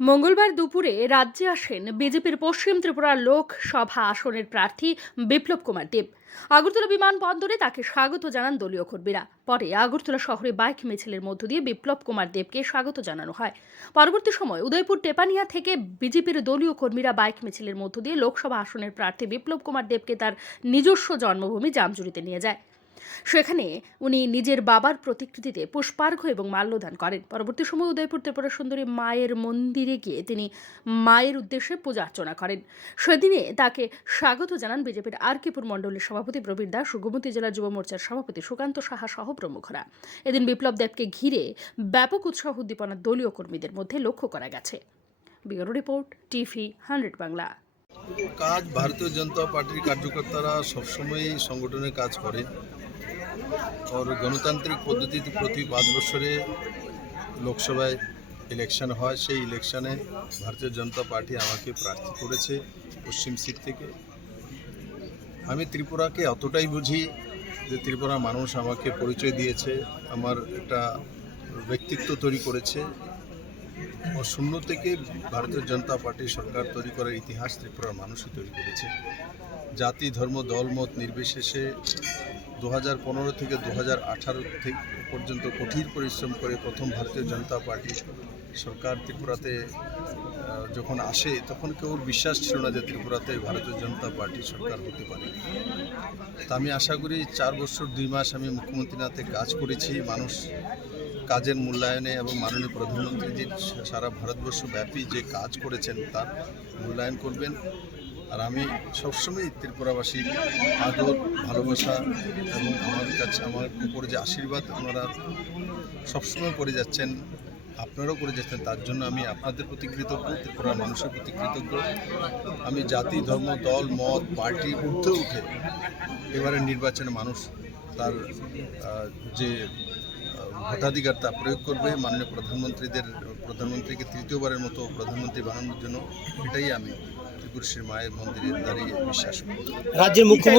মঙ্গলবার দুপুরে রাজ্যে আসেন বিজেপির পশ্চিম ত্রিপুরা লোকসভা আসনের প্রার্থী বিপ্লব কুমার দেব আগরতলা বিমানবন্দরে তাকে স্বাগত জানান দলীয় কর্মীরা। পরে আগরতলা শহরে বাইক মিছিলের মধ্য দিয়ে বিপ্লব কুমার দেবকে স্বাগত জানানো হয়। পরবর্তী সময় উদয়পুর টেপানিয়া থেকে বিজেপির দলীয় কর্মীরা বাইক মিছিলের মধ্য দিয়ে লোকসভা আসনের প্রার্থী বিপ্লব কুমার দেবকে তার নিজস্ব জন্মভূমি জামজুরিতে নিয়ে যায়। সেখানে উনি নিজের বাবার প্রতিকৃতিতে পুষ্পার্ঘ্য এবং মাল্যদান করেন। পরবর্তী সময় উদয়পুর ত্রিপুরা সুন্দরী মায়ের মন্দিরে গিয়ে তিনি মায়ের উদ্দেশ্যে পূজা অর্চনা করেন। সেদিনে তাকে স্বাগত জানান বিজেপির আরকিপুর মণ্ডলের সভাপতি প্রবীর দাস, সুগমতি জেলা যুব মোর্চার সভাপতি সুকান্ত সাহা সহ প্রমুখরা। এদিন বিপ্লব দেবকে ঘিরে ব্যাপক উৎসাহ উদ্দীপনা দলীয় কর্মীদের মধ্যে লক্ষ্য করা গেছে। Bureau report, TV hundred Bangla. কাজ ভারতীয় জনতা পার্টির কার্যকর্তারা সবসময়ই সংগঠনের কাজ করে আর গণতান্ত্রিক পদ্ধতিতে প্রতি পাঁচ বছরে লোকসভায় ইলেকশন হয়। সেই ইলেকশনে ভারতীয় জনতা পার্টি আমাকে প্রার্থী করেছে পশ্চিম সিট থেকে। আমি ত্রিপুরাকে অতটাই বুঝি যে ত্রিপুরার মানুষ আমাকে পরিচয় দিয়েছে, আমার একটা ব্যক্তিত্ব তৈরি করেছে। ও শূন্য থেকে ভারতীয় জনতা পার্টি সরকার তৈরি করার ইতিহাস ত্রিপুরার মানুষই তৈরি করেছে। জাতি, ধর্ম দলমত নির্বিশেষে দু হাজার পনেরো থেকে দু হাজার আঠারো থেকে পর্যন্ত কঠিন পরিশ্রম করে প্রথম ভারতীয় জনতা পার্টি সরকার ত্রিপুরাতে যখন আসে, তখন কেউ বিশ্বাস ছিল না যে ত্রিপুরাতে ভারতীয় জনতা পার্টি সরকার হতে পারে। তা আমি আশা করি চার বছর, দুই মাস আমি মুখ্যমন্ত্রীনাথে কাজ করেছি। মানুষ কাজের মূল্যায়নে এবং মাননীয় প্রধানমন্ত্রী যে সারা ভারতবর্ষ ব্যাপী যে কাজ করেছেন, তার মূল্যায়ন করবেন। আর আমি সবসময় ত্রিপুরাবাসীর আদর, ভালোবাসা এবং আমার কাছে, আমার উপরে যে আশীর্বাদ ওনারা সবসময় করে যাচ্ছেন, আপনারাও করে যাচ্ছেন, তার জন্য আমি আপনাদের প্রতি কৃতজ্ঞ, ত্রিপুরার মানুষের প্রতি কৃতজ্ঞ। আমি জাতি, ধর্ম, দল, মত, পার্টি উঠতে উঠে এবারের নির্বাচনে মানুষ তার যে ভোটাধিকার তা প্রয়োগ করবে, মাননীয় প্রধানমন্ত্রীদের, প্রধানমন্ত্রীকে তৃতীয়বারের মতো প্রধানমন্ত্রী বানানোর জন্য, এটাই আমি ত্রিপুরেশ্বরী মায়ের মন্দিরে দাঁড়িয়ে বিশ্বাস রাজ্যের মুখ্যমন্ত্রী